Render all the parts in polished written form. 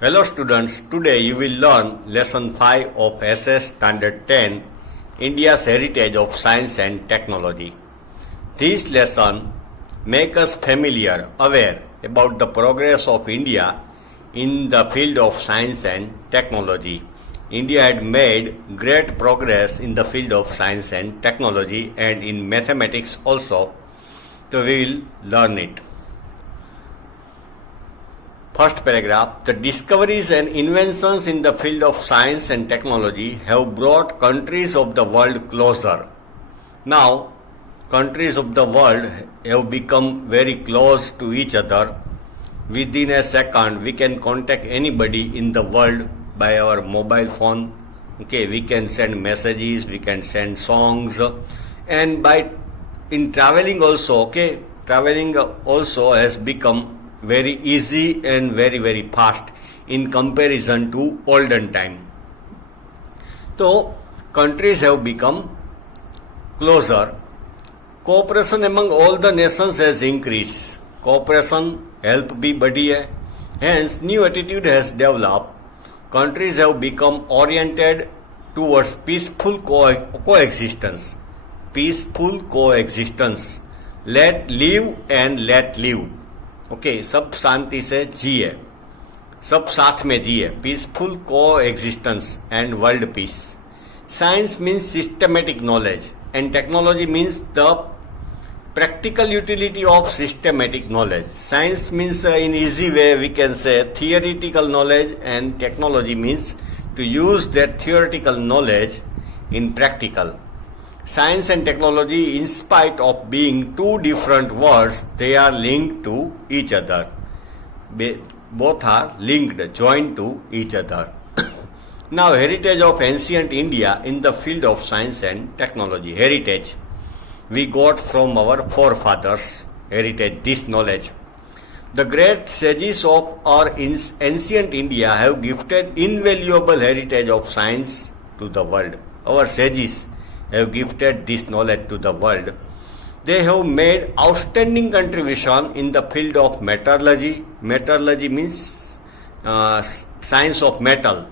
Hello students, today you will learn lesson 5 of SS Standard 10, India's Heritage of Science and Technology. This lesson makes us familiar, aware about the progress of India in the field of science and technology. India had made great progress in the field of science and technology and in mathematics also, so we will learn it. First paragraph, the discoveries and inventions in the field of science and technology have brought countries of the world closer. Now, countries of the world have become very close to each other. Within a second, we can contact anybody in the world by our mobile phone. Okay, we can send messages, we can send songs, and by in traveling also, traveling also has become very easy and very fast in comparison to olden time. So countries have become closer. Cooperation among all the nations has increased. Cooperation help bhi बढ़ी है. Hence new attitude has developed. Countries have become oriented towards peaceful coexistence. Peaceful coexistence. Let live and let live. Okay सब शांति से जिए, सब साथ में जिए. Peaceful को existence and world peace. Science means systematic knowledge and technology means the practical utility of systematic knowledge. Science means in easy way we can say theoretical knowledge, and technology means to use that theoretical knowledge in practical. Science and technology, in spite of being two different words, they are linked to each other. Both are linked, joined to each other. Now, heritage of ancient India in the field of science and technology. Heritage we got from our forefathers. Heritage, this knowledge. The great sages of our ancient India have gifted invaluable heritage of science to the world. Our sages have gifted this knowledge to the world. They have made outstanding contribution in the field of metallurgy. Metallurgy means science of metal,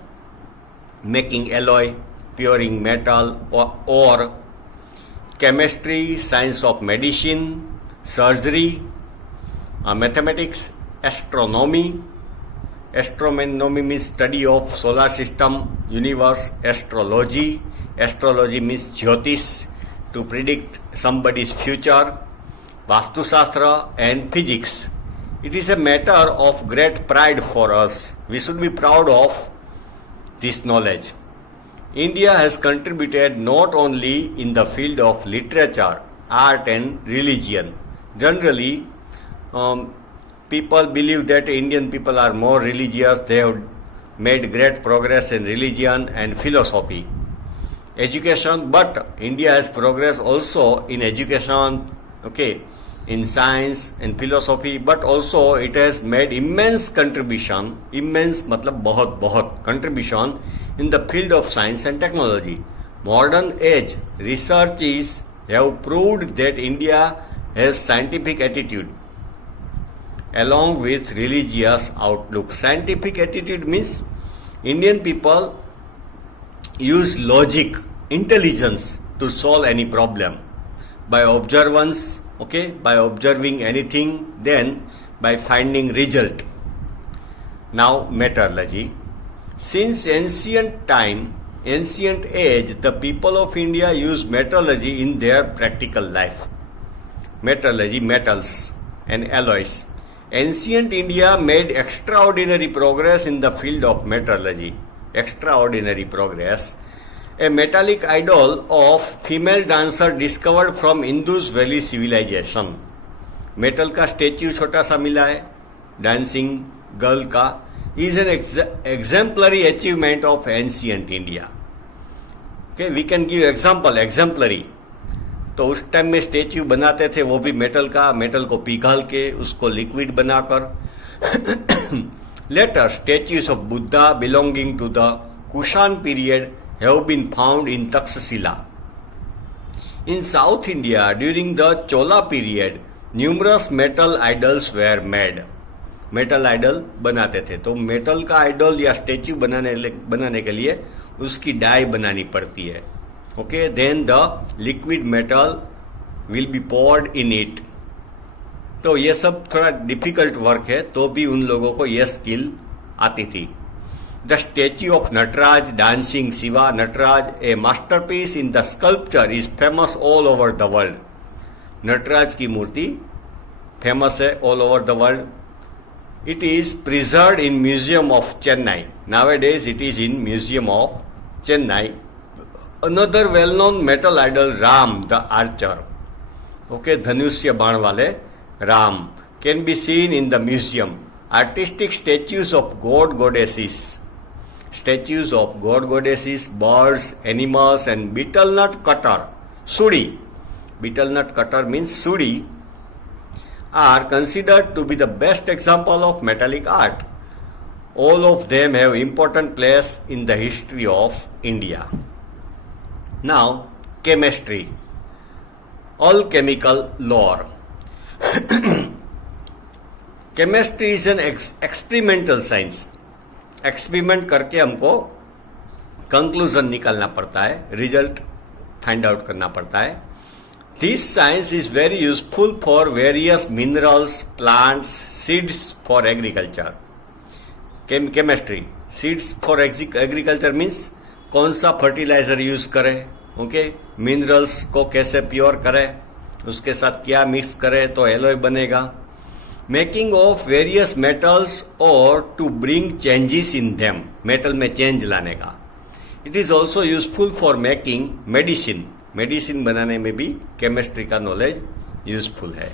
making alloy, puring metal, or chemistry, science of medicine, surgery, mathematics, astronomy. Astronomy means study of solar system, universe. Astrology. Astrology means Jyotish, to predict somebody's future. Vastu Shastra and physics. It is a matter of great pride for us. We should be proud of this knowledge. India has contributed not only in the field of literature, art and religion. Generally, people believe that Indian people are more religious. They have made great progress in religion and philosophy. Education, but India has progressed also in education, in science and philosophy, but also it has made immense contribution, immense matlab बहुत contribution in the field of science and technology. Modern age researches have proved that India has scientific attitude along with religious outlook. Scientific attitude means Indian people use logic, intelligence to solve any problem by observance, by observing anything, then by finding result. Now metallurgy. Since ancient time, ancient age, the people of India use metallurgy in their practical life. Metallurgy, metals and alloys. Ancient India made extraordinary progress in the field of metallurgy. Extraordinary progress. A metallic idol of female dancer discovered from Indus Valley civilization. Metal का statue छोटा सा मिला है dancing girl का. is an exemplary achievement of ancient India. We can give example, exemplary. तो उस time में statue बनाते थे वो भी मेटल का, मेटल को पिघल के उसको लिक्विड बनाकर. Later, statues of Buddha belonging to the Kushan period have been found in Takshashila. In South India, during the Chola period, numerous metal idols were made. Metal idol बनाते थे। तो metal का idol या statue बनाने के लिए उसकी die बनानी पड़ती है। Okay, then the liquid metal will be poured in it. तो ये सब थोड़ा डिफिकल्ट वर्क है, तो भी उन लोगों को ये स्किल आती थी। The statue of Nataraja dancing Shiva Nataraja, a masterpiece in the sculpture, is famous all over the world. Nataraja की मूर्ति फेमस है all over the world. It is preserved in museum of Chennai. Nowadays it is in museum of Chennai. Another well known metal idol Ram the archer, okay, धनुष्य बाण वाले Ram, can be seen in the museum. Artistic statues of god goddesses, statues of god goddesses, birds, animals, and betel nut cutter, sudi, betel nut cutter means sudi, are considered to be the best example of metallic art. All of them have important place in the history of India. Now, chemistry, alchemical lore. Chemistry is an experimental science. Experiment करके हमको conclusion निकालना पड़ता है, result find out करना पड़ता है। This science is very useful for various minerals, plants, seeds for agriculture. Chemistry, seeds for agriculture means कौन सा फर्टिलाइजर यूज करें, ओके, मिनरल्स को कैसे प्योर करें, उसके साथ क्या मिक्स करें तो एलॉय बनेगा। मेकिंग ऑफ वेरियस मेटल्स और to bring changes in them, metal में चेंज लाने का। It is also useful for making medicine, medicine बनाने में भी केमिस्ट्री का नॉलेज यूजफुल है।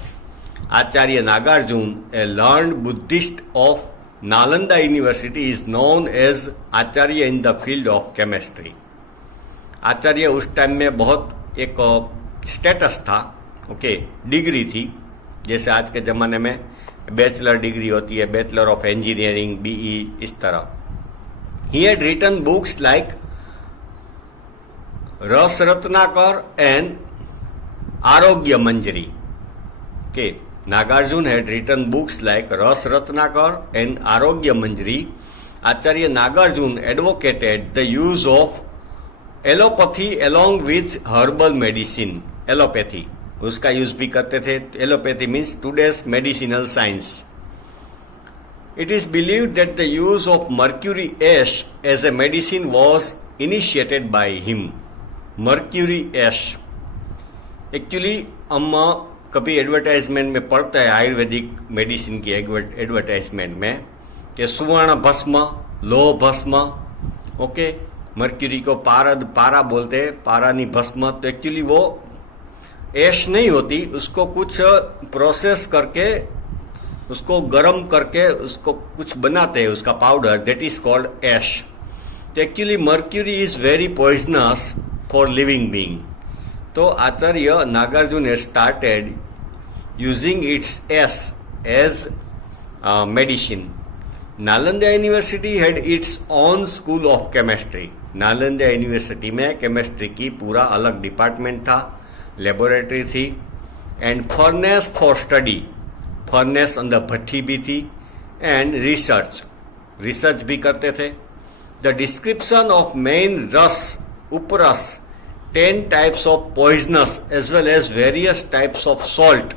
Acharya Nagarjuna, a learned Buddhist of Nalanda university, is known as Acharya in the field of chemistry. Acharya उस time में बहुत एक स्टेटस था, ओके, डिग्री थी, जैसे आज के जमाने में बैचलर डिग्री होती है, बैचलर ऑफ इंजीनियरिंग, बीई, इस तरह। He had written books like Ras Ratnakar and Arogya Manjari. के Nagarjuna had written books like Ras Ratnakar and Arogya Manjari. Acharya Nagarjuna advocated the use of allopathy along with herbal medicine, allopathy उसका यूज भी करते थे। Allopathy means today's medicinal science. It is believed that the use of mercury ash as a medicine was initiated by him. Mercury ash actually हम कभी advertisement में पढ़ते हैं, Ayurvedic medicine की एडवर्टाइजमेंट में, कि सुवर्ण भस्म, लोह भस्म, ओके, मर्क्यूरी को पारा बोलते हैं, पारानी भस्म। तो एक्चुअली वो ऐश नहीं होती, उसको कुछ प्रोसेस करके, उसको गर्म करके उसको कुछ बनाते हैं, उसका powder, that is called ash. तो actually mercury is very poisonous for living being. तो Acharya Nagarjuna had started using its ash as medicine. Nalanda university had its own school of chemistry. Nalanda university में केमिस्ट्री की पूरा अलग डिपार्टमेंट था, लेबोरेटरी थी, and furnace for study, furnace अंदर भट्टी भी थी, एंड रिसर्च भी करते थे। The description of main ras, uparas, 10 types of poisonous as well as various types of salt.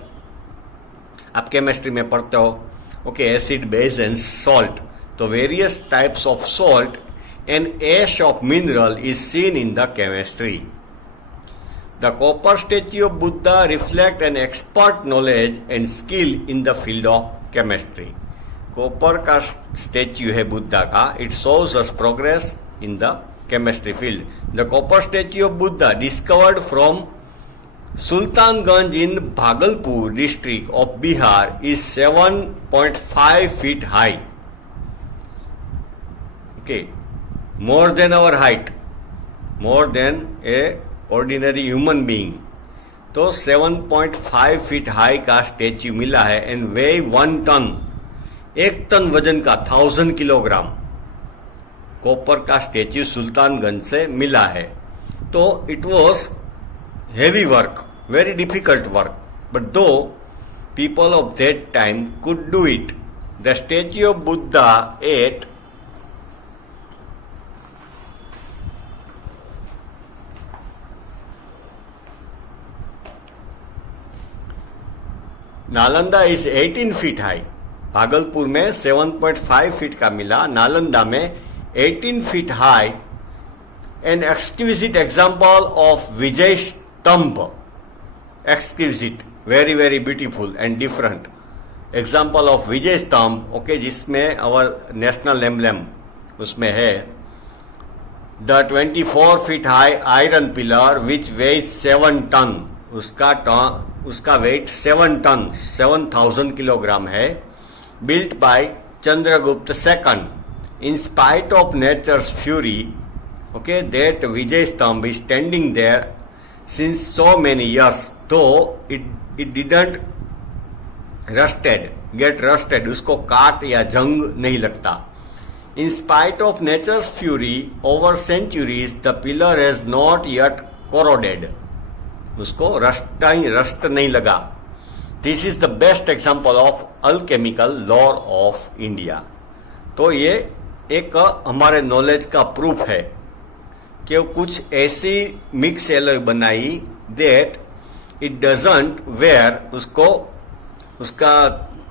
आप केमिस्ट्री में पढ़ते हो, okay, acid, base and salt. तो various types of salt and ash of mineral is seen in the chemistry. The copper statue of Buddha reflect an expert knowledge and skill in the field of chemistry. Copper का statue है बुद्धा का, it shows us progress in the chemistry field. The copper statue of Buddha discovered from Sultanganj in Bhagalpur district of Bihar is 7.5 feet high. Okay, more than our height, more than a ordinary human being. तो 7.5 feet high का statue मिला है, and way 1 ton, 1 ton वजन का, 1000 kilogram copper का statue Sultanganj से मिला है। तो it was heavy work, very difficult work, but दो people of that time could do it, the statue of Buddha at Nalanda is 18 feet high. Bhagalpur में 7.5 फीट का मिला, नालंदा में 18 feet high. An exquisite example of Vijay Stamp. Exquisite, very very beautiful and different. Example of Vijay Stamp, okay, जिसमें our national emblem उसमें है. The 24 feet high iron pillar which weighs 7 ton. उसका wait 7 ton 7,000 kilogram है. Built by Chandragupta II. In spite of nature's fury, okay, that Vijay Stamp is standing there since so many years, though it didn't get rusted, उसको काट या जंग नहीं लगता. In spite of nature's fury, over centuries, the pillar has not yet corroded. उसको rust नहीं लगा. This is the best example of alchemical lore of India. तो ये एक हमारे नॉलेज का प्रूफ है कि वो कुछ ऐसी मिक्स एलॉय बनाई दैट इट डजंट वेयर, उसका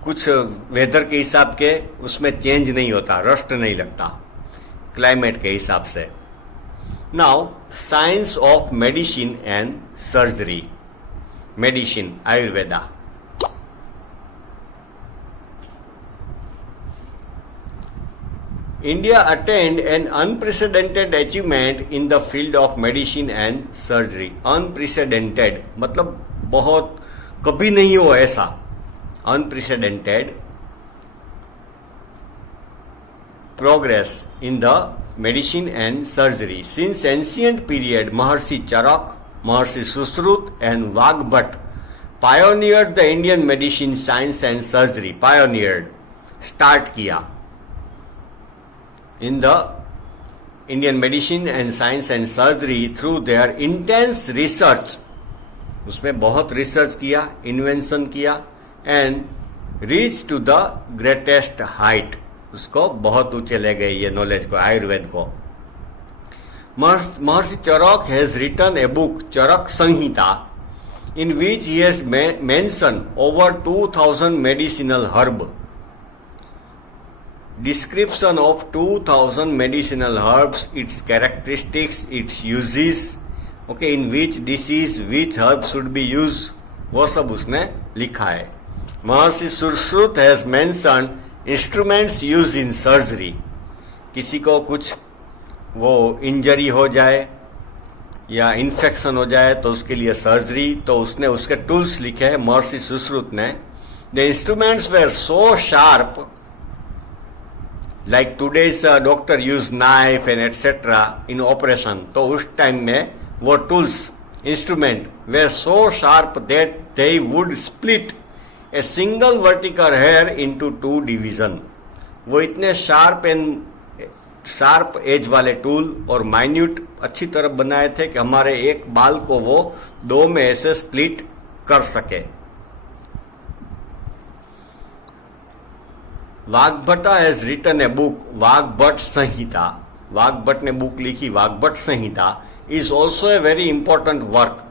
कुछ वेदर के हिसाब के उसमें चेंज नहीं होता, रस्ट नहीं लगता क्लाइमेट के हिसाब से. Now science of medicine and surgery. Medicine, Ayurveda. India attained an unprecedented achievement in the field of medicine and surgery. Unprecedented मतलब बहुत कभी नहीं हो ऐसा. Unprecedented progress in the medicine and surgery. Since ancient period, Maharshi Charak, Maharshi Sushrut and Vagbhat pioneered the Indian medicine, science and surgery. Pioneered, start किया. In the Indian medicine and science and surgery through their intense research. उसमें बहुत research किया, invention किया and reached to the greatest height. उसको बहुत ऊंचे ले गए ये नॉलेज को, आयुर्वेद को. Maharshi Charak has written a book, Charak Samhita, in which he has mentioned over 2,000 medicinal herbs. Description of 2,000 medicinal herbs, its characteristics, its uses, okay, in which disease which herb should be used, वो सब उसने लिखा है. Maharshi Sushrut has mentioned instruments used in surgery. किसी को कुछ वो injury हो जाए या इन्फेक्शन हो जाए तो उसके लिए सर्जरी, तो उसने उसके टूल्स लिखे हैं महर्षि सुश्रुत ने. The instruments were so sharp, like today's doctor use knife and etc. in operation. तो उस टाइम में वो tools, instrument were so sharp that they would split a single vertical hair into 2 division. वो इतने sharp as वाले tool और minute अच्छी तरह बनाए थे कि हमारे एक बाल को वो 2 में ऐसे स्प्लिट कर सके. Vagbhata has written a book, Vagbhata Samhita. Vagbhata ने बुक लिखी Vagbhata Samhita. Is also a very important work.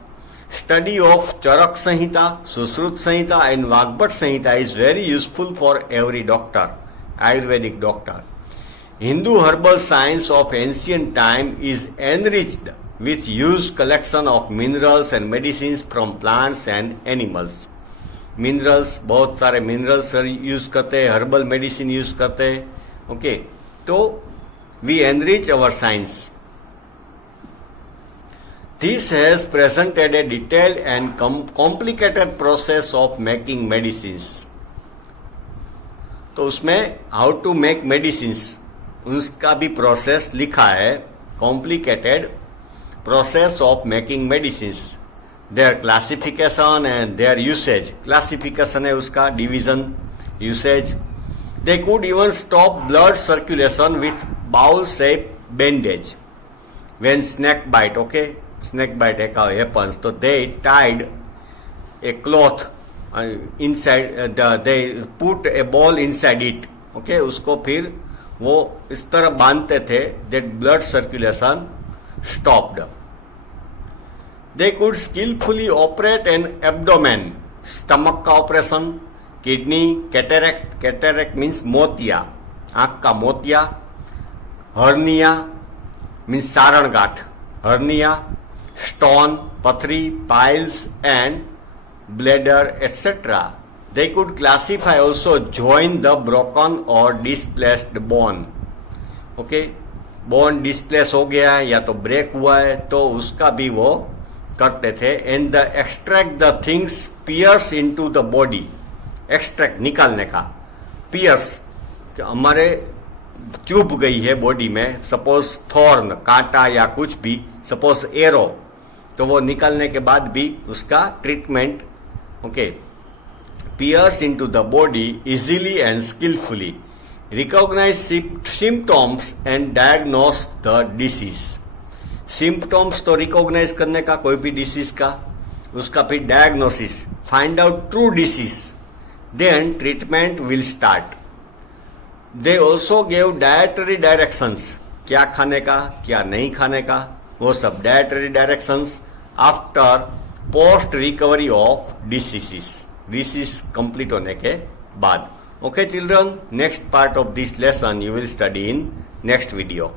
Study of Charak Samhita, Sushruta Samhita and Vagbhata Samhita is very useful for every doctor, Ayurvedic doctor. Hindu herbal science of ancient time is enriched with used collection of minerals and medicines from plants and animals. Minerals, बहुत सारे minerals use करते हैं, herbal medicine use करते हैं. Okay, तो we enrich our science. This has presented a detailed and complicated process of making medicines. तो उसमें how to make medicines उसका भी प्रोसेस लिखा है. Complicated process of making medicines, their classification and their usage. Classification है उसका, division, usage. They could even stop blood circulation with bowl shape bandage when snake bite. Okay, snake bite happens, तो they tied a cloth inside they put a ball inside it. Okay, उसको फिर वो इस तरह बांधते थे that blood circulation stopped. They could skillfully operate an abdomen, stomach का operation, kidney, कैटेरैक्ट means मोतिया, आंख का मोतिया, हर्निया मीन्स सारण गांठ, हर्निया, स्टोन, पथरी, piles and bladder, etc. They could classify also join the broken or displaced bone. Okay, bone displace हो गया है या तो ब्रेक हुआ है तो उसका भी वो करते थे. And the extract the things pierce into the body. Extract निकालने का, pierce हमारे चुभ गई है बॉडी में, सपोज थॉर्न कांटा या कुछ भी, सपोज एरो, तो वो निकालने के बाद भी उसका treatment. Okay, pierce into the body easily and skillfully, recognize symptoms and diagnose the disease. Symptoms तो recognize करने का कोई भी डिसीज का, उसका फिर diagnosis, find out true disease, then treatment will start. They also gave dietary directions, क्या खाने का क्या नहीं खाने का, वो सब dietary directions after post recovery of diseases, disease complete होने के बाद. Okay children, next part of this lesson you will study in next video.